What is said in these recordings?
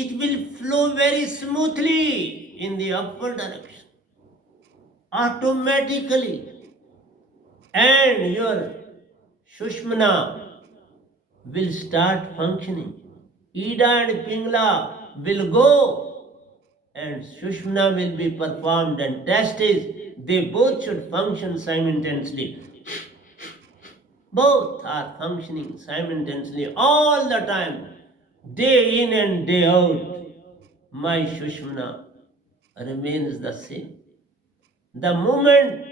it will flow very smoothly in the upward direction, automatically, and your Sushmana will start functioning. Ida and Pingla will go, and Sushmana will be performed, and test is they both should function simultaneously. Both are functioning simultaneously all the time, day in and day out. My Sushmana remains the same. The moment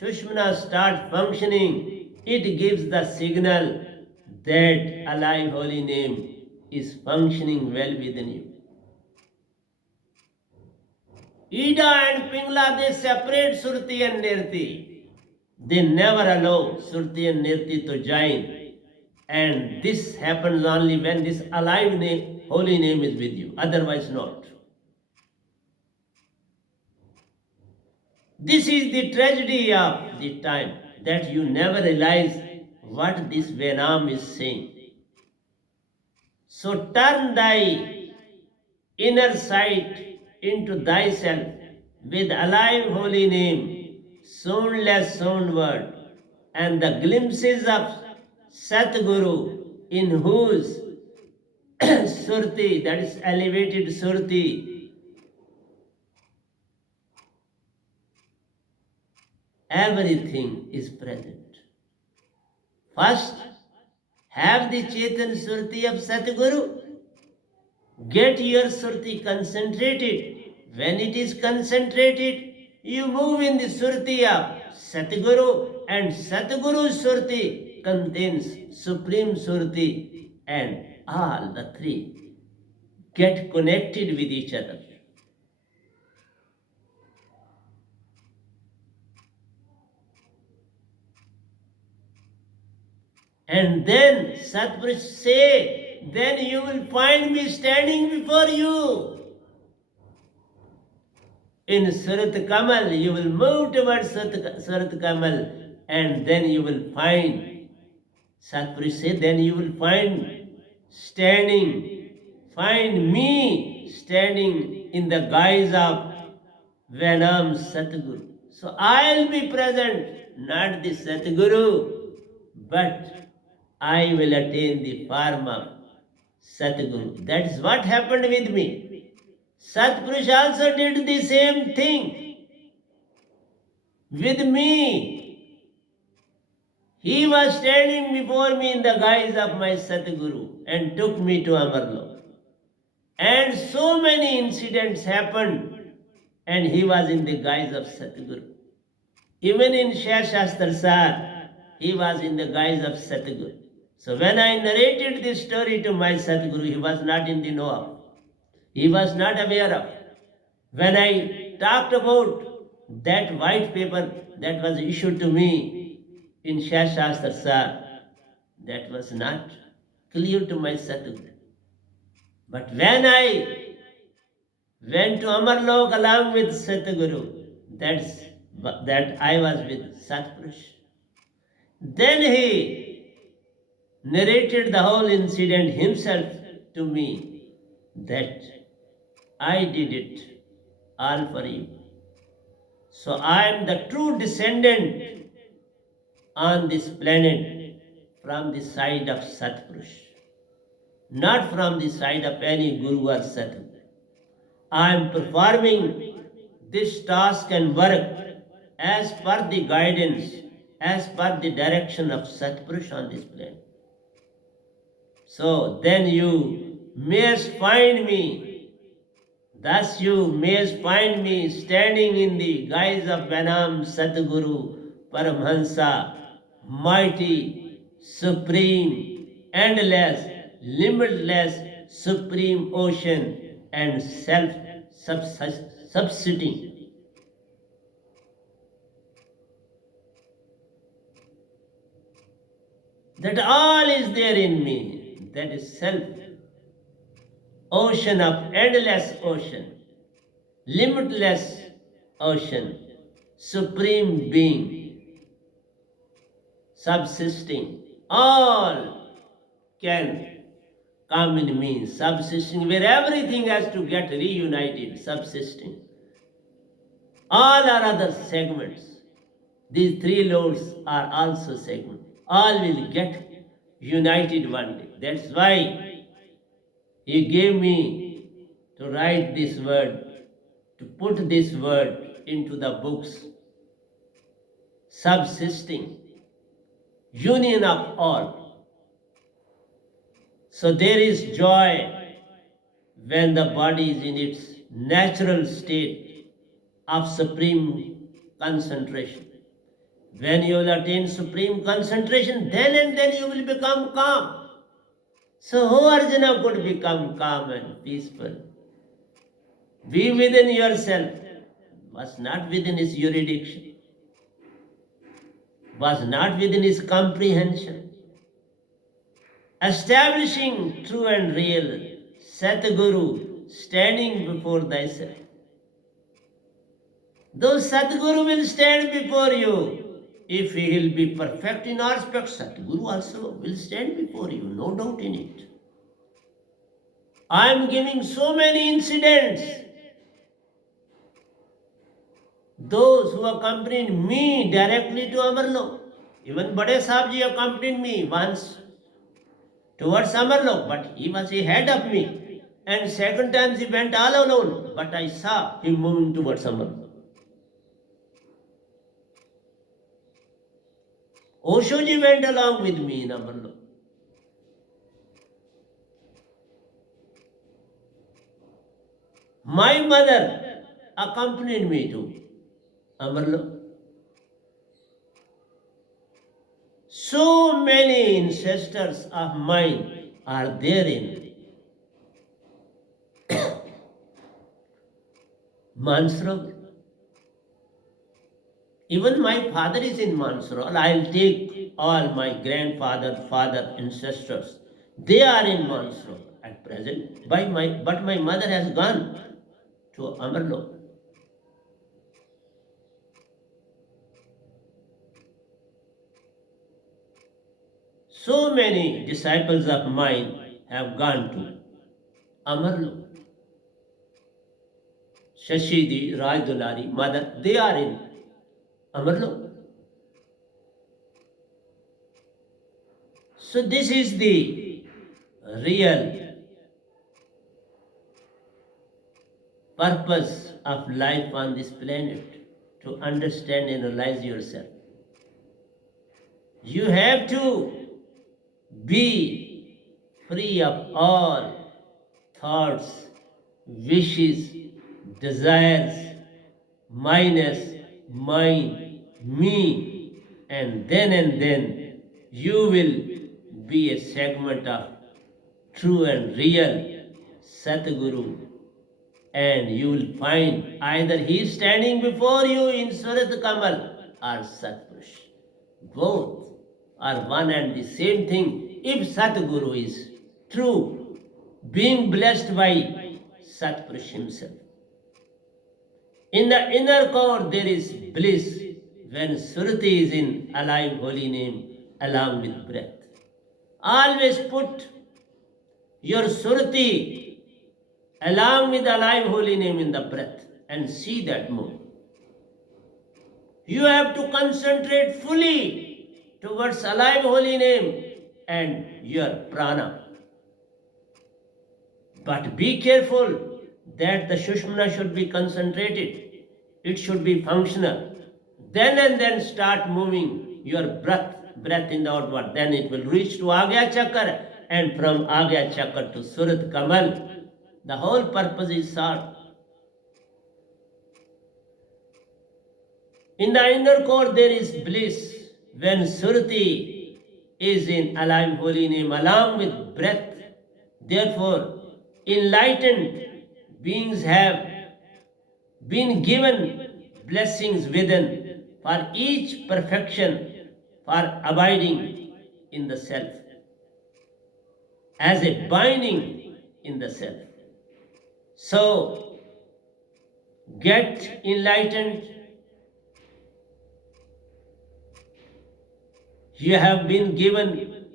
Sushmana starts functioning, it gives the signal that alive holy name is functioning well within you. Ida and Pingla, they separate Surti and Nirti. They never allow Surti and Nirti to join. And this happens only when this alive name, holy name is with you, otherwise not. This is the tragedy of the time, that you never realize what this Venam is saying. So turn thy inner sight into thyself with alive holy name, soundless sound word, and the glimpses of Satguru, in whose Surti, that is elevated Surti, everything is present. First, have the Chetan Surti of Satguru. Get your Surti concentrated. When it is concentrated, you move in the Surti of Satguru, and Satguru's Surti contains Supreme Surti, and all the three get connected with each other. And then Satpurush say, then you will find me standing before you. In Surat Kamal, you will move towards Surat Kamal, and then you will find, Satpurush say, then you will find me standing in the guise of Venam Satguru. So I'll be present, not the Satguru, but I will attain the form of Satguru. That is what happened with me. Satpurush also did the same thing with me. He was standing before me in the guise of my Satguru and took me to Amarlok. And so many incidents happened, and he was in the guise of Satguru. Even in Shashastra Sar, he was in the guise of Satguru. So when I narrated this story to my Sadguru, he was not in the know of. He was not aware of. When I talked about that white paper that was issued to me in Shashastra Sar, that was not clear to my Sadguru. But when I went to Amarlok along with Satguru, that I was with Satpurush. Then he narrated the whole incident himself to me, that I did it all for you. So I am the true descendant on this planet from the side of Satpurush, not from the side of any Guru or Sadhu. I am performing this task and work as per the guidance, as per the direction of Satpurush on this planet. So then you mayest find me, thus you mayest find me standing in the guise of Venam Satguru Paramhansa, mighty, supreme, endless, limitless, supreme ocean, and self-subsisting. That all is there in me, that is self, ocean of endless ocean, limitless ocean, supreme being, subsisting, all can Kamini means subsisting, where everything has to get reunited, subsisting. All are other segments. These three lords are also segments. All will get united one day. That's why he gave me to write this word, to put this word into the books. Subsisting, union of all. So there is joy when the body is in its natural state of supreme concentration. When you will attain supreme concentration, then and then you will become calm. So how Arjuna could become calm and peaceful? Be within yourself. Was not within his jurisdiction. Was not within his comprehension. Establishing true and real Satguru standing before thyself. Though Sadguru will stand before you, if he will be perfect in all aspects, Sadguru also will stand before you, no doubt in it. I am giving so many incidents. Those who accompanied me directly to Amarlok, even Bade Sahib ji accompanied me once towards Amarlok, but he was ahead of me. And second time he went all alone, but I saw him moving towards Amarlok. Oshoji went along with me in Amarlok. My mother accompanied me to Amarlok. So many ancestors of mine are there in Mansarowar. Even my father is in Mansarowar. I'll take all my grandfather, father, ancestors. They are in Mansarowar at present. But my mother has gone to Amarlok. So many disciples of mine have gone to Amarlok. Shashidi, Raj Dulari, mother, they are in Amarlok. So this is the real purpose of life on this planet, to understand and realize yourself. You have to be free of all thoughts, wishes, desires, minus, mine, me, and then you will be a segment of true and real Satguru, and you will find either he is standing before you in Surat Kamal or Satpurush. Both are one and the same thing if Satguru is true, being blessed by Satpurush himself. In the inner core there is bliss when Surati is in alive holy name along with breath. Always put your Surati along with alive holy name in the breath and see that move. You have to concentrate fully towards alive holy name and your prana. But be careful that the Shushmana should be concentrated. It should be functional. Then and then start moving your breath in the outward. Then it will reach to Agya Chakra, and from Agya Chakra to Surat Kamal. The whole purpose is sought. In the inner core there is bliss when Surati is in alive holy name along with breath. Therefore, enlightened beings have been given blessings within for each perfection, for abiding in the self, as a binding in the self. So, get enlightened. You have been given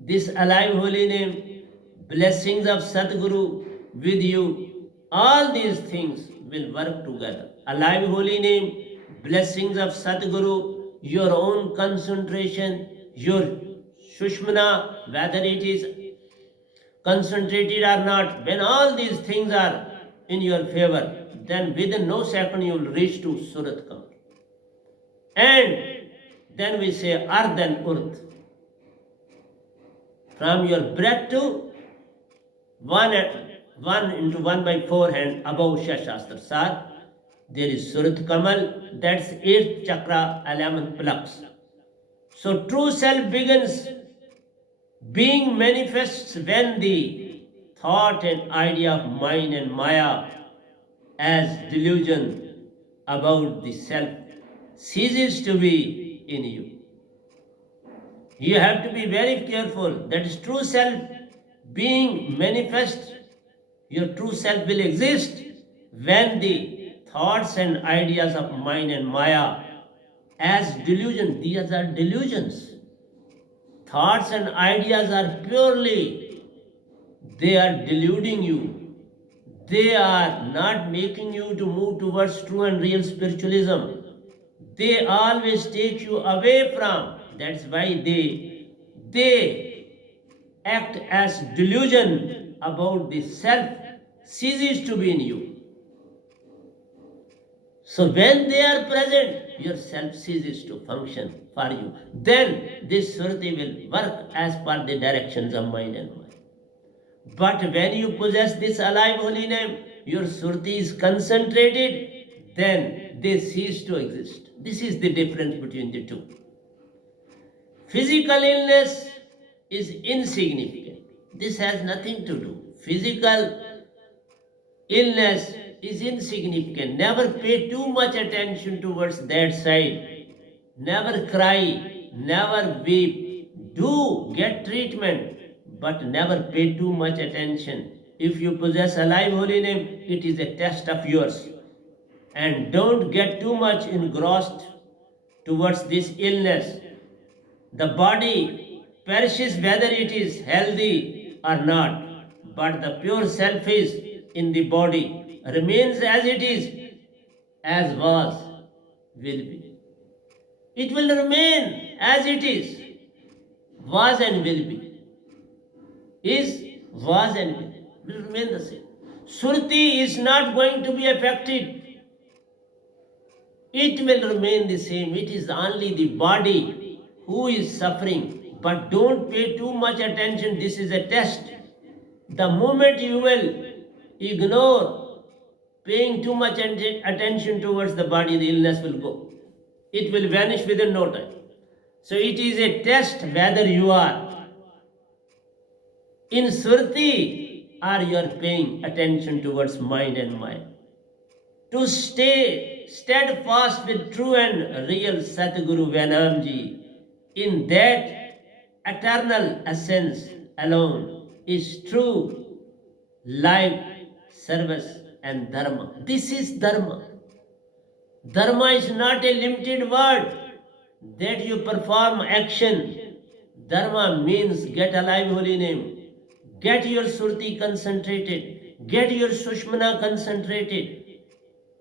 this alive holy name, blessings of Sadguru with you. All these things will work together. Alive holy name, blessings of Sadguru, your own concentration, your Sushmana, whether it is concentrated or not, when all these things are in your favor, then within no second you will reach to Surat Kamal. And then we say Ardh and Urth. From your breath to 1 into 1 by 4 hand above Shashastra Sar, there is Surat Kamal, that's 8th chakra, 11th plux. So true self begins being manifests when the thought and idea of mind and Maya as delusion about the self ceases to be in you. You have to be very careful. That is true self being manifest. Your true self will exist when the thoughts and ideas of mind and Maya as delusion, these are delusions. Thoughts and ideas are purely, they are deluding you. They are not making you to move towards true and real spiritualism. They always take you away from. That's why they act as delusion about the self ceases to be in you. So when they are present, your self ceases to function for you. Then this surti will work as per the directions of mind and mind. But when you possess this alive holy name, your surti is concentrated, then they cease to exist. This is the difference between the two. Physical illness is insignificant. This has nothing to do. Physical illness is insignificant. Never pay too much attention towards that side. Never cry, never weep. Do get treatment, but never pay too much attention. If you possess alive holy name, it is a test of yours. And don't get too much engrossed towards this illness. The body perishes whether it is healthy or not, but the pure self is in the body, remains as it is, as was, will be. It will remain as it is, was and will be. Is, was and will remain the same. Surti is not going to be affected. It will remain the same. It is only the body who is suffering. But don't pay too much attention. This is a test. The moment you will ignore paying too much attention towards the body, the illness will go. It will vanish within no time. So it is a test whether you are in surti or you are paying attention towards mind and mind. To stay steadfast with true and real Satguru Venamji, in that eternal essence alone is true life, service and dharma. This is dharma. Dharma is not a limited word that you perform action. Dharma means get alive holy name, get your surti concentrated, get your sushmana concentrated.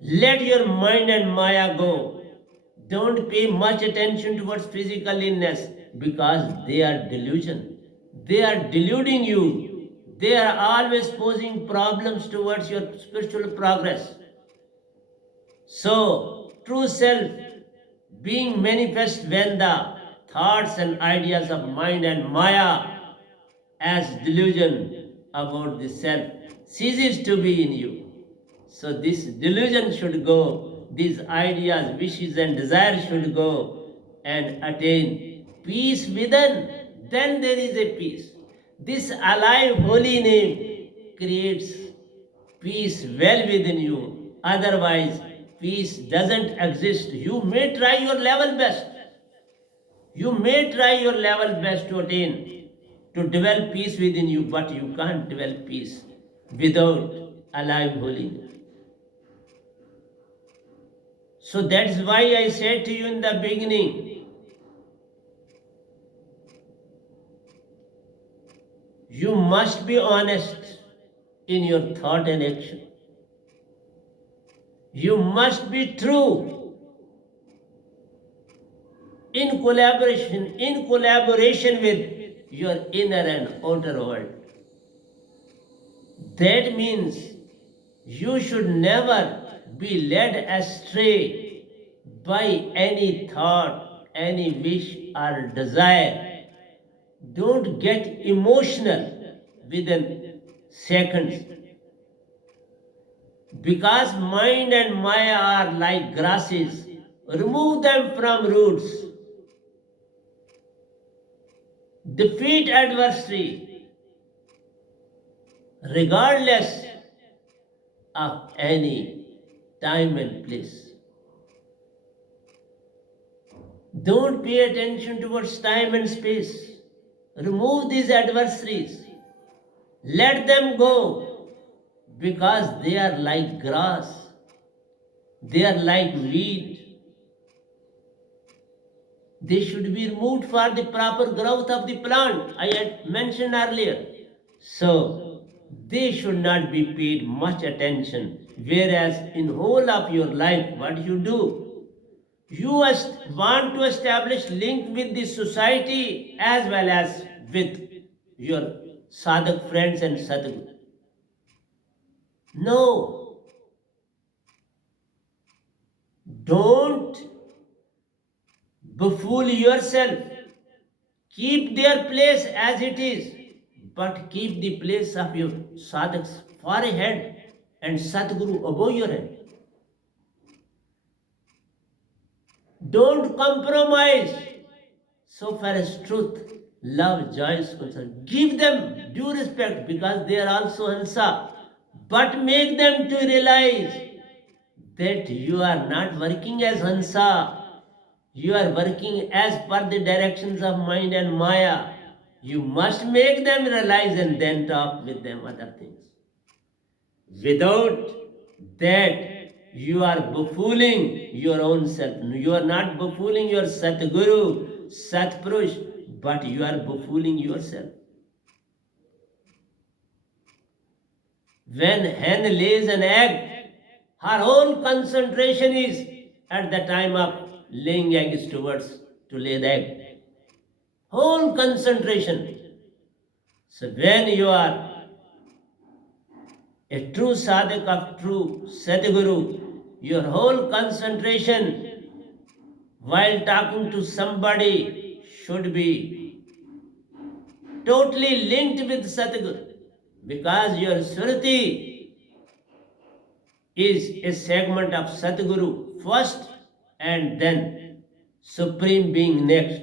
Let your mind and maya go. Don't pay much attention towards physical illness because they are delusion. They are deluding you. They are always posing problems towards your spiritual progress. So, true self being manifest when the thoughts and ideas of mind and maya as delusion about the self ceases to be in you. So this delusion should go, these ideas, wishes and desires should go and attain peace within. Then there is a peace. This alive holy name creates peace well within you. Otherwise, peace doesn't exist. You may try your level best. You may try your level best to attain, to develop peace within you, but you can't develop peace without alive holy name. So that's why I said to you in the beginning, You must be honest in your thought and action. You must be true in collaboration with your inner and outer world. That means you should never be led astray by any thought, any wish or desire. Don't get emotional within seconds, because mind and Maya are like grasses. Remove them from roots. Defeat adversity regardless of any time and place. Don't pay attention towards time and space. Remove these adversaries. Let them go, because they are like grass. They are like weed. They should be removed for the proper growth of the plant, I had mentioned earlier. So, they should not be paid much attention. Whereas in whole of your life, what you do, you want to establish link with the society as well as with your sadhak friends and sadhguru. No, don't befool yourself. Keep their place as it is, but keep the place of your sadhaks far ahead and Satguru above your head. Don't compromise so far as truth, love, joy is concerned. Give them due respect, because they are also Hansa, but make them to realize that you are not working as Hansa. You are working as per the directions of mind and Maya. You must make them realize and then talk with them other things. Without that, you are befooling your own self. You are not befooling your Satguru, Satpurush, but you are befooling yourself. When hen lays an egg, her whole concentration is at the time of laying eggs towards to lay the egg. Whole concentration. So when you are a true sadhak of true Sadguru, your whole concentration while talking to somebody should be totally linked with Sadguru, because your Surati is a segment of Sadguru first and then Supreme Being next.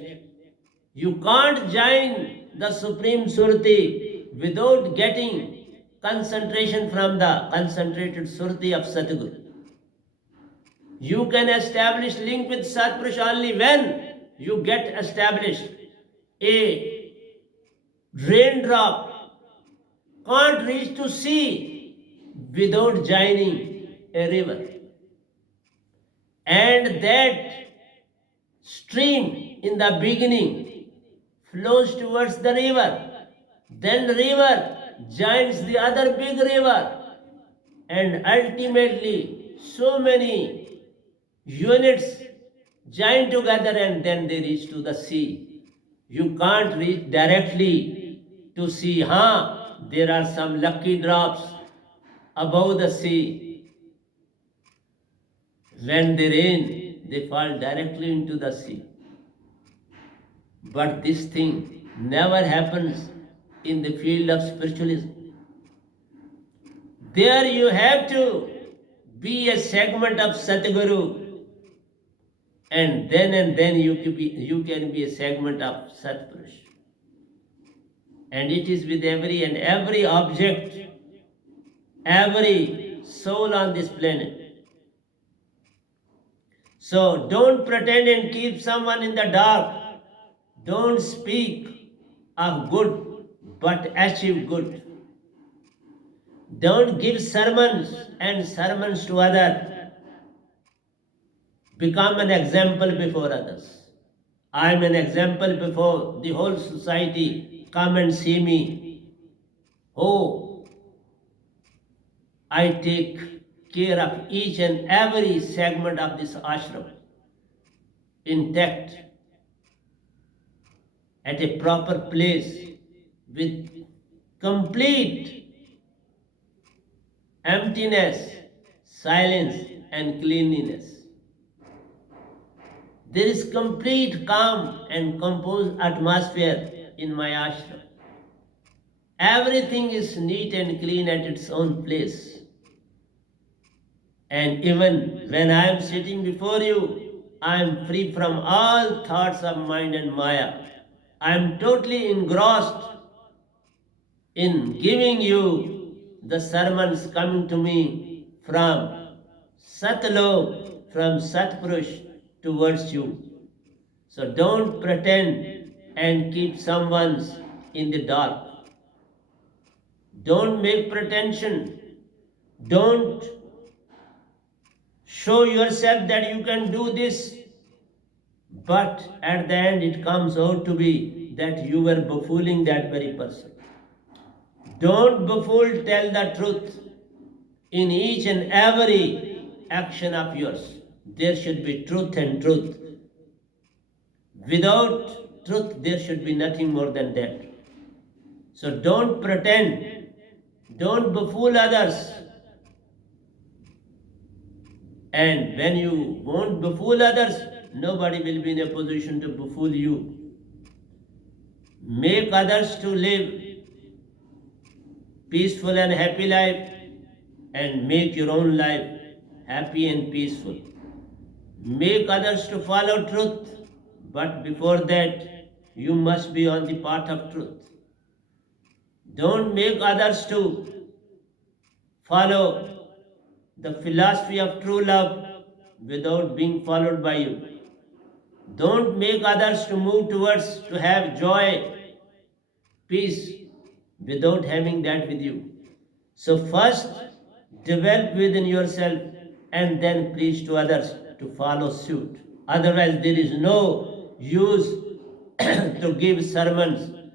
You can't join the Supreme Surti without getting concentration from the concentrated Surti of Satguru. You can establish link with Satpurush only when you get established. A raindrop can't reach to sea without joining a river. And that stream in the beginning flows towards the river. Then the river joins the other big river. And ultimately, so many units join together and then they reach to the sea. You can't reach directly to sea. There are some lucky drops above the sea. When they rain, they fall directly into the sea. But this thing never happens in the field of spiritualism. There you have to be a segment of Satguru, and then you can be a segment of Satpurush. And it is with every object, every soul on this planet. So don't pretend and keep someone in the dark. Don't speak of good, but achieve good. Don't give sermons to others. Become an example before others. I am an example before the whole society. Come and see me. Oh, I take care of each and every segment of this ashram intact at a proper place with complete emptiness, silence, and cleanliness. There is complete calm and composed atmosphere in my ashram. Everything is neat and clean at its own place. And even when I am sitting before you, I am free from all thoughts of mind and Maya. I am totally engrossed in giving you the sermons coming to me from Satlok, from Satpurush towards you. So don't pretend and keep someone in the dark. Don't make pretension. Don't show yourself that you can do this, but at the end it comes out to be that you were befooling that very person. Don't befool, tell the truth in each and every action of yours. There should be truth and truth. Without truth, there should be nothing more than that. So don't pretend, don't befool others. And when you won't befool others, nobody will be in a position to befool you. Make others to live peaceful and happy life, and make your own life happy and peaceful. Make others to follow truth, but before that, you must be on the path of truth. Don't make others to follow the philosophy of true love without being followed by you. Don't make others to move towards to have joy, peace, without having that with you. So first, develop within yourself and then preach to others to follow suit. Otherwise, there is no use to give sermons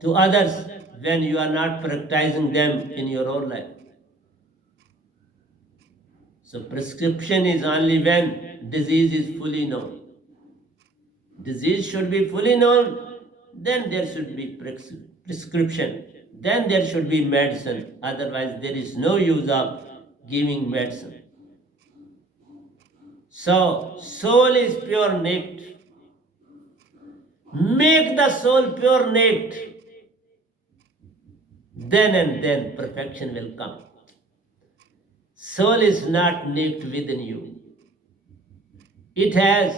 to others when you are not practicing them in your own life. So prescription is only when disease is fully known. Disease should be fully known, then there should be prescription. Then there should be medicine. Otherwise, there is no use of giving medicine. So, soul is pure naked. Make the soul pure naked. Then and then perfection will come. Soul is not naked within you. It has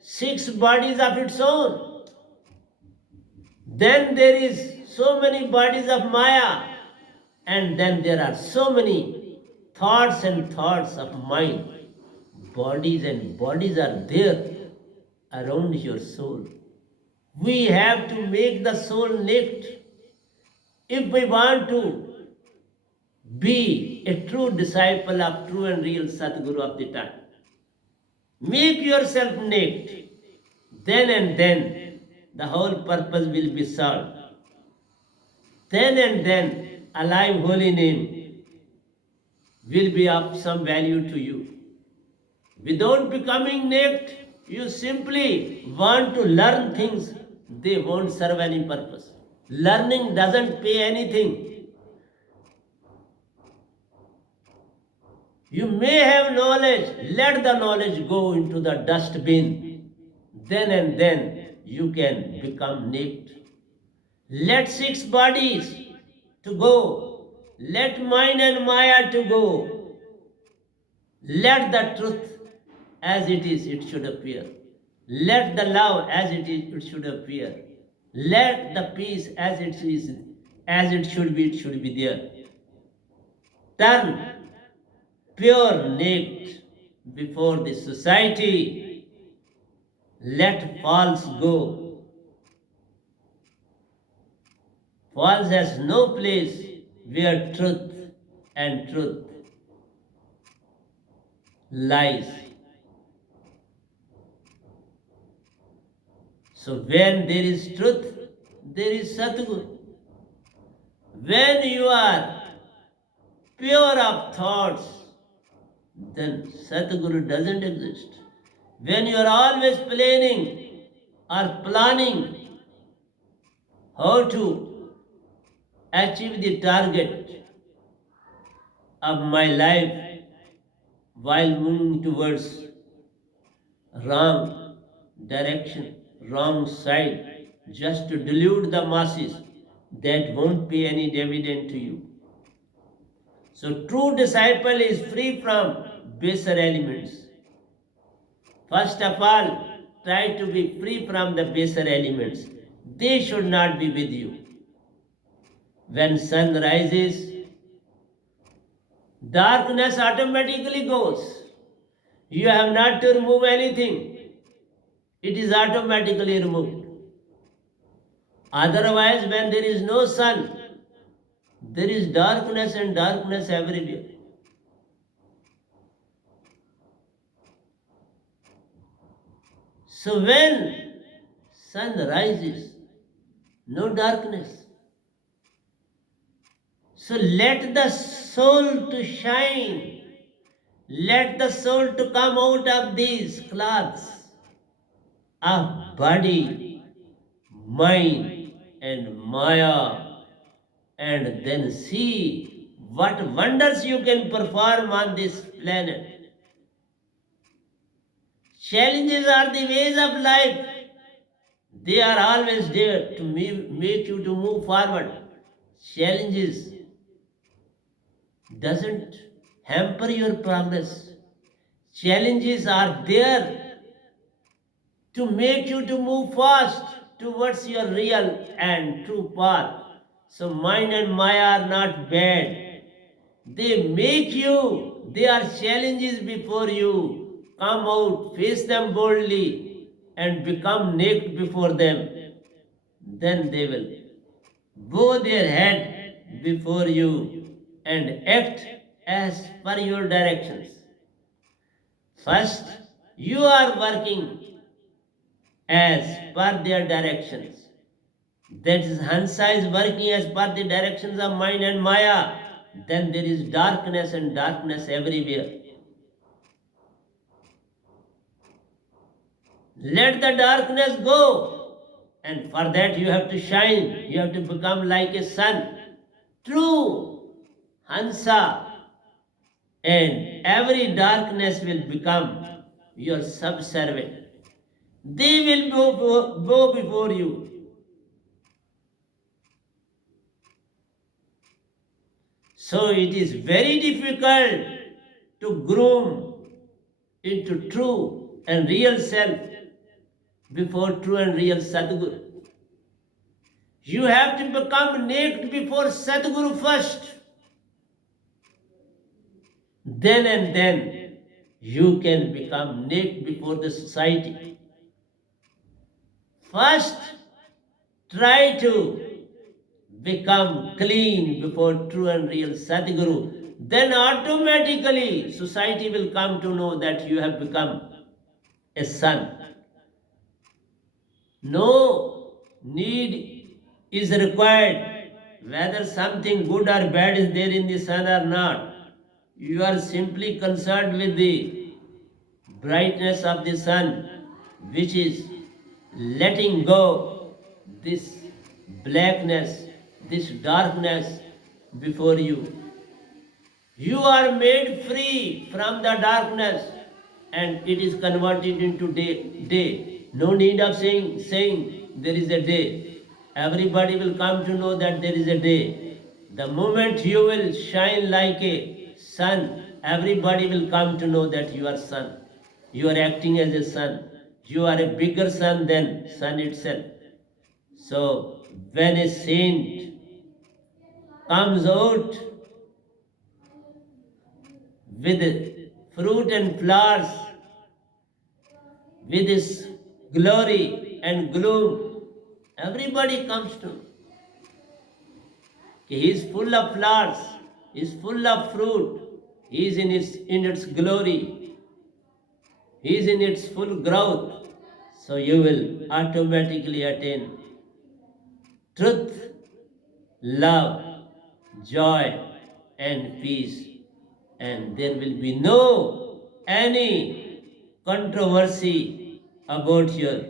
6 bodies of its own. Then there is so many bodies of Maya. And then there are so many thoughts and thoughts of mind. Bodies and bodies are there around your soul. We have to make the soul naked. If we want to be a true disciple of true and real Sadguru of the time, make yourself naked. Then and then the whole purpose will be solved. Then and then alive holy name will be of some value to you. Without becoming naked, you simply want to learn things, they won't serve any purpose. Learning doesn't pay anything. You may have knowledge, let the knowledge go into the dustbin. Then and then you can become naked. Let 6 bodies to go. Let mind and Maya to go. Let the truth as it is, it should appear. Let the love as it is, it should appear. Let the peace as it is, as it should be there. Turn pure naked before the society. Let false go. False has no place where truth and truth lies. So when there is truth, there is Satguru. When you are pure of thoughts, then Satguru doesn't exist. When you are always planning or planning how to achieve the target of my life while moving towards wrong direction, wrong side, just to delude the masses, that won't pay any dividend to you. So true disciple is free from baser elements. First of all, try to be free from the baser elements. They should not be with you. When sun rises, darkness automatically goes. You have not to remove anything. It is automatically removed. Otherwise, when there is no sun, there is darkness and darkness everywhere. So when sun rises, no darkness. So let the soul to shine. Let the soul to come out of these cloths of body, mind and Maya, and then see what wonders you can perform on this planet. Challenges are the ways of life. They are always there to make you to move forward. Challenges doesn't hamper your progress. Challenges are there to make you to move fast towards your real and true path. So mind and Maya are not bad. They make you, they are challenges before you. Come out, face them boldly and become naked before them. Then they will bow their head before you and act as per your directions. First, you are working as per their directions. That is, Hansa is working as per the directions of mind and Maya. Then there is darkness and darkness everywhere. Let the darkness go. And for that you have to shine. You have to become like a sun. True Hansa. And every darkness will become your subservient. They will go before you. So it is very difficult to groom into true and real self before true and real Sadguru. You have to become naked before Sadguru first. Then and then you can become naked before the society. First, try to become clean before true and real Sadguru. Then automatically society will come to know that you have become a son. No need is required whether something good or bad is there in the sun or not. You are simply concerned with the brightness of the sun, which is letting go this blackness, this darkness before you. You are made free from the darkness and it is converted into day. No need of saying there is a day. Everybody will come to know that there is a day. The moment you will shine like a sun, everybody will come to know that you are sun. You are acting as a sun. You are a bigger sun than sun itself. So when a saint comes out with fruit and flowers, with his glory and gloom, everybody comes to know. He is full of flowers, he is full of fruit, he is in its glory, he is in its full growth. So you will automatically attain truth, love, joy, and peace. And there will be no any controversy about your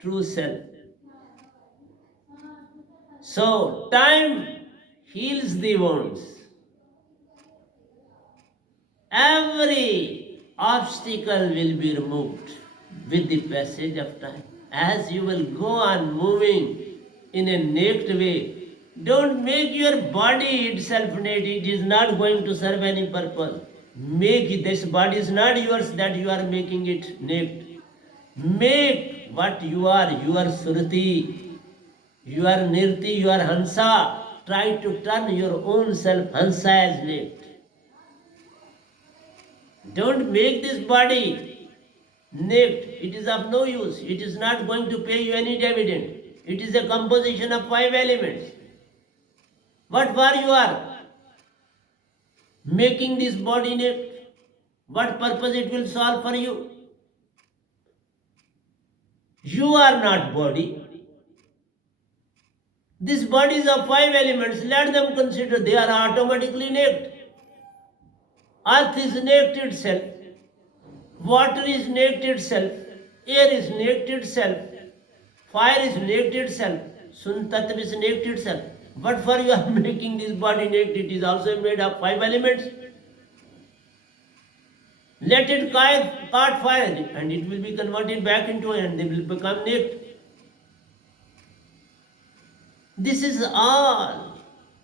true self. So, time heals the wounds. Every obstacle will be removed with the passage of time. As you will go on moving in a naked way, don't make your body itself naked. It is not going to serve any purpose. Make it, this body is not yours that you are making it naked. Make what you are Suruti, you are Nirti, you are Hansa. Try to turn your own self Hansa as naked. Don't make this body naked. It is of no use. It is not going to pay you any dividend. It is a composition of 5 elements. What for you are making this body naked? What purpose it will solve for you? You are not body. These bodies of 5 elements, let them consider they are automatically naked. Earth is naked itself. Water is naked itself. Air is naked itself. Fire is naked itself. Sun Tattva is naked itself. But for you are making this body naked, it is also made of 5 elements. Let it caught fire and it will be converted back into air and they will become naked. This is all,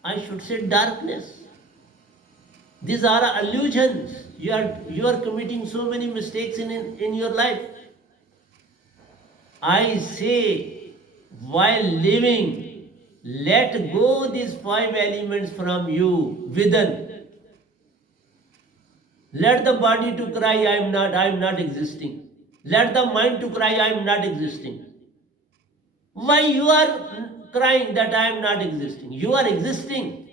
I should say, darkness. These are illusions. You are committing so many mistakes in your life. I say, while living, let go these 5 elements from you within. Let the body to cry, I am not existing. Let the mind to cry, I am not existing. Why you are crying that I am not existing? You are existing.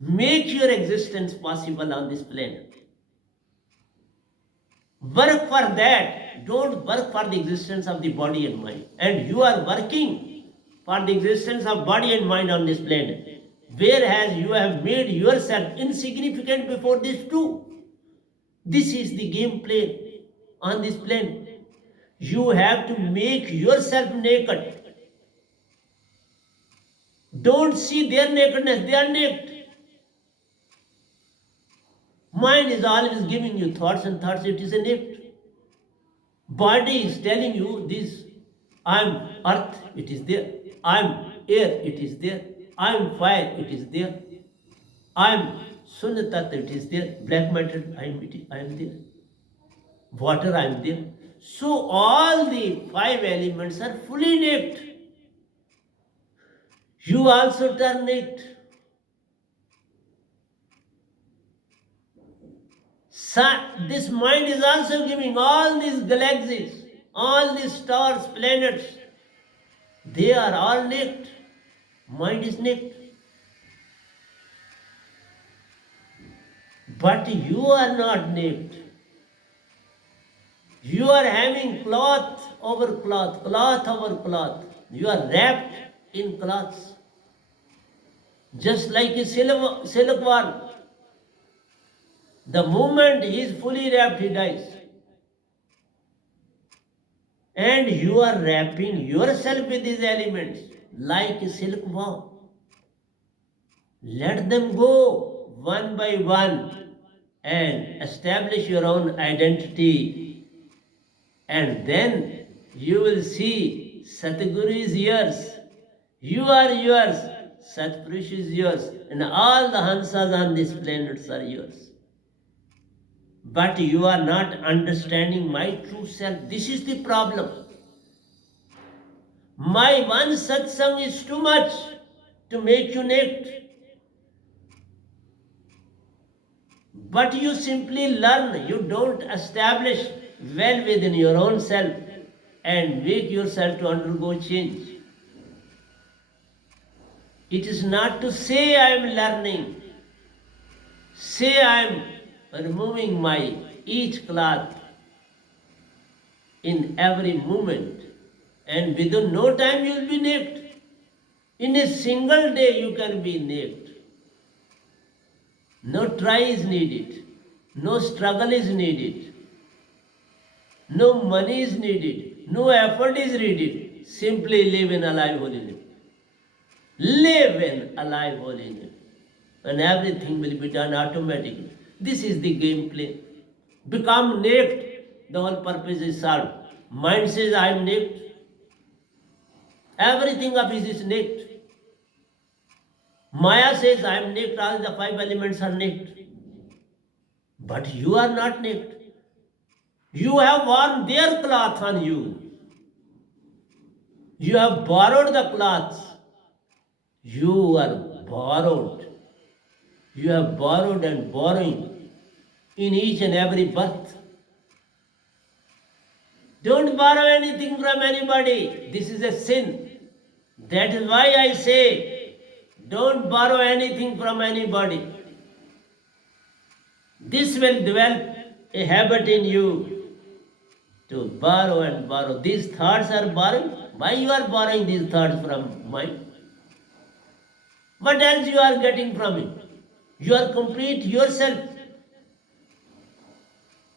Make your existence possible on this planet. Work for that. Don't work for the existence of the body and mind. And you are working for the existence of body and mind on this planet. Whereas you have made yourself insignificant before this too. This is the game play on this planet. You have to make yourself naked. Don't see their nakedness, they are naked. Mind is always giving you thoughts and thoughts, it is a naked. Body is telling you this, I am earth, it is there. I am air, it is there. I am fire, it is there. I am Sunya Tattva, it is there. Black matter, I am there. Water, I am there. So all the 5 elements are fully naked. You also turn naked. This mind is also giving all these galaxies, all these stars, planets. They are all naked. Mind is naked. But you are not naked. You are having cloth over cloth, cloth over cloth. You are wrapped in cloths. Just like a silk worm. The moment he is fully wrapped, he dies. And you are wrapping yourself with these elements like a silkworm. Let them go one by one and establish your own identity. And then you will see Satguru is yours. You are yours. Satpurush is yours. And all the Hansas on this planet are yours. But you are not understanding my true self. This is the problem. My one satsang is too much to make you naked. But you simply learn. You don't establish well within your own self and make yourself to undergo change. It is not to say I am learning. Say I am removing my each cloth in every moment, and within no time you will be naked. In a single day you can be naked. No try is needed. No struggle is needed. No money is needed. No effort is needed. Simply live in alive holiness. Live in alive holiness. And everything will be done automatically. This is the game plan. Become naked. The whole purpose is solved. Mind says, I am naked. Everything of his is naked. Maya says, I am naked. All the five elements are naked. But you are not naked. You have worn their cloth on you. You have borrowed the cloths. You are borrowed. You have borrowed and borrowing in each and every birth. Don't borrow anything from anybody. This is a sin. That is why I say, don't borrow anything from anybody. This will develop a habit in you to borrow and borrow. These thoughts are borrowing. Why you are borrowing these thoughts from mind? What else you are getting from it? You are complete yourself.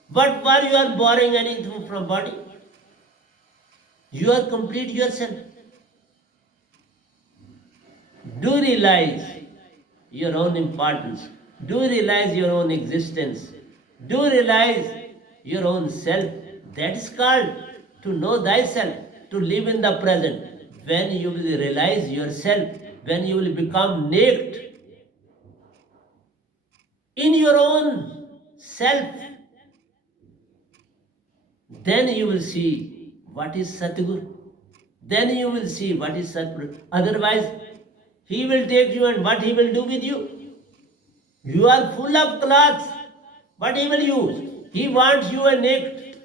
But why you are borrowing anything from body? You are complete yourself. Do realize your own importance. Do realize your own existence. Do realize your own self. That is called to know thyself, to live in the present. When you will realize yourself, when you will become naked in your own self, then you will see what is Satguru. Then you will see what is Satguru. Otherwise, he will take you, and what he will do with you? You are full of clothes. What he will use? He wants you naked.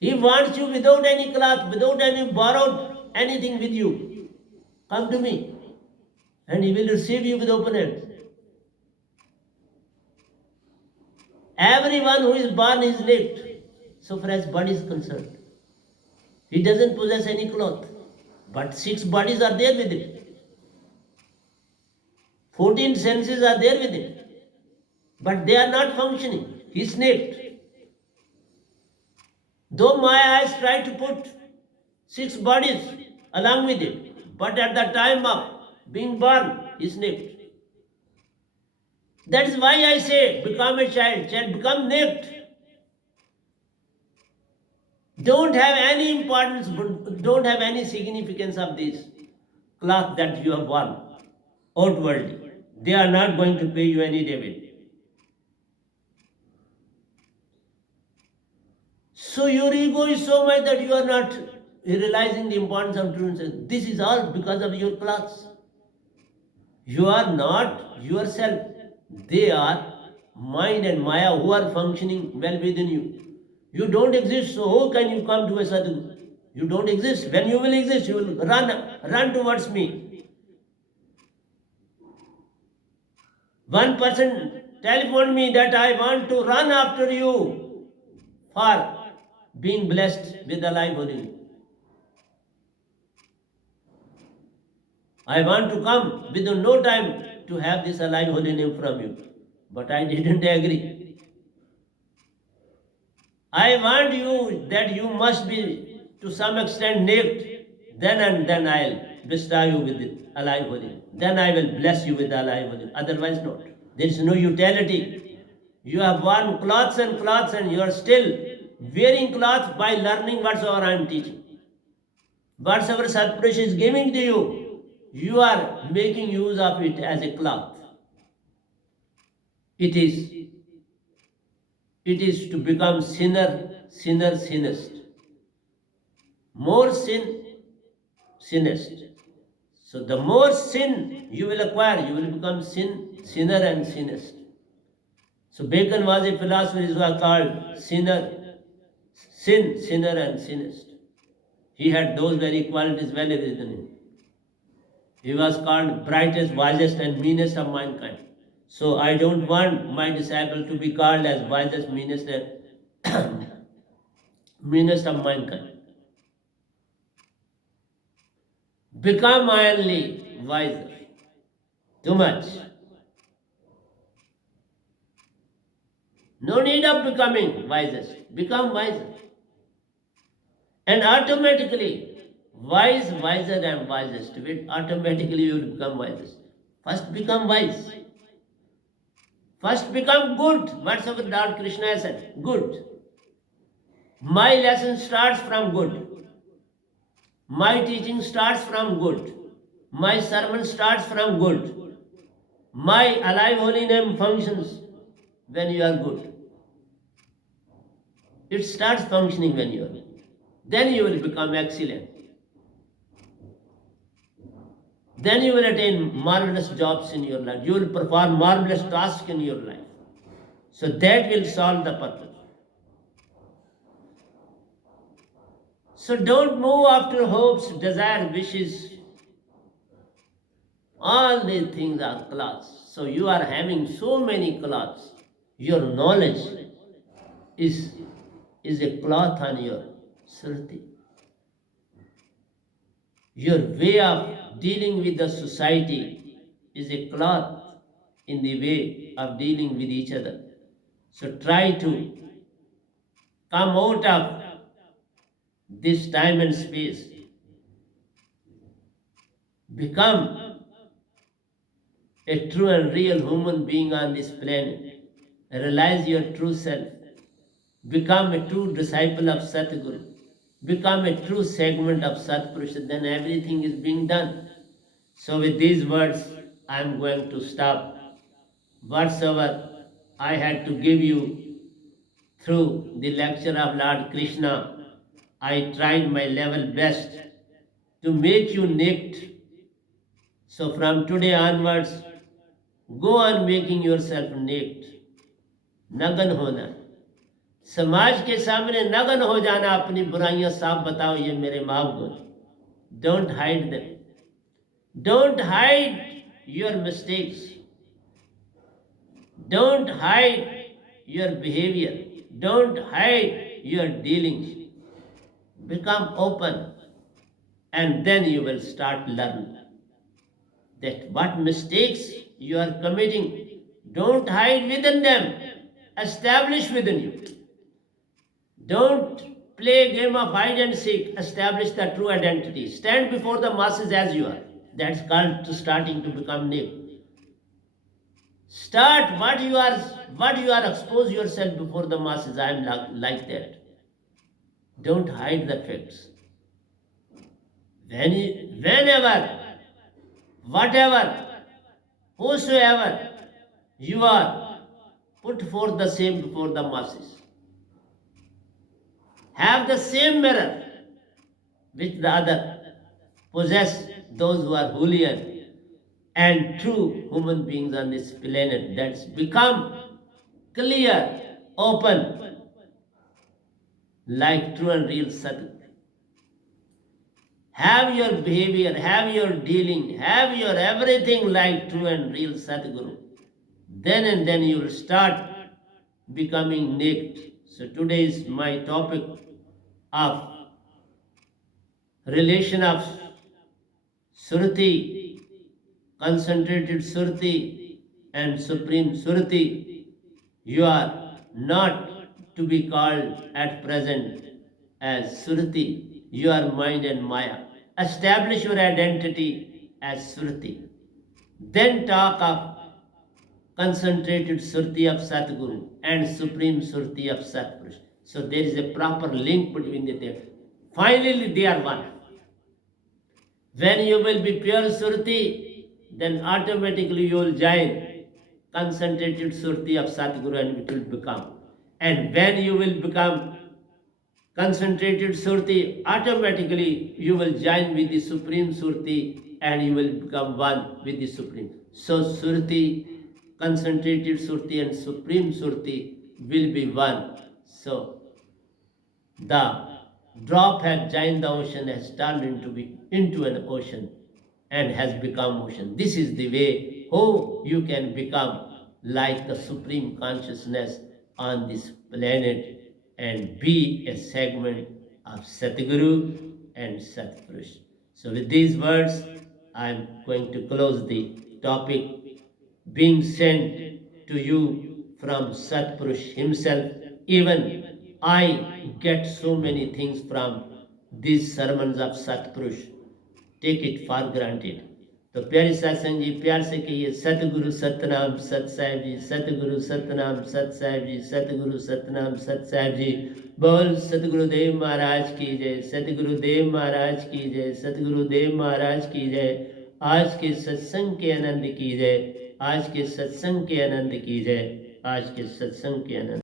He wants you without any cloth, without any borrowed anything with you. Come to me, and he will receive you with open hands. Everyone who is born is naked, so far as body is concerned. He doesn't possess any cloth, but 6 bodies are there with him. 14 senses are there with him, but they are not functioning. He is naked. Though Maya has tried to put 6 bodies along with him, but at the time of being born, he is naked. That is why I say, become a child, become naked. Don't have any importance, don't have any significance of this cloth that you have worn outwardly. They are not going to pay you any debit. So your ego is so much that you are not realizing the importance of truth. This is all because of your clothes. You are not yourself. They are mind and Maya who are functioning well within you. You don't exist, so how can you come to a Sadguru? You don't exist. When you will exist, you will run towards me. One person telephoned me that I want to run after you for being blessed with the life holiness. I want to come within no time to have this alive holy name from you. But I didn't agree. I want you that you must be to some extent naked. Then I'll bestow you with the alive holy name. Then I will bless you with the alive holy name. Otherwise not. There is no utility. You have worn cloths and you are still wearing cloth by learning whatsoever I am teaching. Whatsoever Satpurush is giving to you, you are making use of it as a cloth. It is to become sinnest. More sin, sinnest. So the more sin you will acquire, you will become sinner and sinnest. So Bacon was a philosopher who was called sinner and sinnest. He had those very qualities well within him. He was called brightest, wisest, and meanest of mankind. So I don't want my disciple to be called as wisest, meanest, and meanest of mankind. become only wiser. Too much. No need of becoming wisest. Become wiser. And automatically, wise, wiser, and wisest. Automatically you will become wisest. First become wise. First become good. What's our Lord Krishna said? Good. My lesson starts from good. My teaching starts from good. My sermon starts from good. My alive holy name functions when you are good. It starts functioning when you are good. Then you will become excellent. Then you will attain marvelous jobs in your life. You will perform marvelous tasks in your life. So that will solve the purpose. So don't move after hopes, desire, wishes. All these things are clothes. So you are having so many clothes. Your knowledge is a cloth on your surti. Your way of dealing with the society is a cloth in the way of dealing with each other. So try to come out of this time and space. Become a true and real human being on this planet. Realize your true self. Become a true disciple of Satguru. Become a true segment of Satpurusha. Then everything is being done. So with these words, I am going to stop. Whatsoever I had to give you through the lecture of Lord Krishna, I tried my level best to make you naked. So from today onwards, go on making yourself naked. नग्न होना, समाज के सामने नग्न हो जाना, अपनी बुराइयां साफ बताओ, ये मेरे माफ गुण. Don't hide them. Don't hide your mistakes. Don't hide your behavior. Don't hide your dealings. Become open, and then you will start learning that what mistakes you are committing, don't hide within them, establish within you. Don't play a game of hide and seek, establish the true identity. Stand before the masses as you are. That's called starting to become new. Start what you are, expose yourself before the masses. I am like that. Don't hide the facts. Whenever, whatever, whosoever you are, put forth the same before the masses. Have the same mirror which the other possess, those who are holy and true human beings on this planet. That's become clear, open, like true and real Sadhu. Have your behavior, have your dealing, have your everything like true and real Sadhguru. Then and then you will start becoming naked. So today is my topic of relation of Surti, concentrated Surti and supreme Surti. You are not to be called at present as Surti. You are mind and Maya. Establish your identity as Surti. Then talk of concentrated Surti of Satguru and supreme Surti of Satpurush. So there is a proper link between the two. Finally, they are one. When you will be pure Surti, then automatically you will join concentrated Surti of Satguru and it will become. And when you will become concentrated Surti, automatically you will join with the Supreme Surti and you will become one with the Supreme. So Surti, concentrated Surti and Supreme Surti will be one. So the drop has joined the ocean, has turned into an ocean and has become ocean. This is the way how you can become like the Supreme Consciousness on this planet and be a segment of Satguru and Satpurush. So with these words, I am going to close the topic, being sent to you from Satpurush himself. Even I get so many things from these sermons of Satpurush. Take it for granted. तो प्यारे सत्संग जी, प्यार से कहिए सतगुरु सतनाम सत साहिब जी, सतगुरु सतनाम सत साहिब जी, सतगुरु सतनाम सत साहिब जी। बोल सतगुरुदेव महाराज की जय, सतगुरुदेव महाराज की जय, सतगुरुदेव महाराज की जय। आज के सत्संग के आनंद की जय, आज के सत्संग के आनंद की जय, आज के सत्संग के आनंद।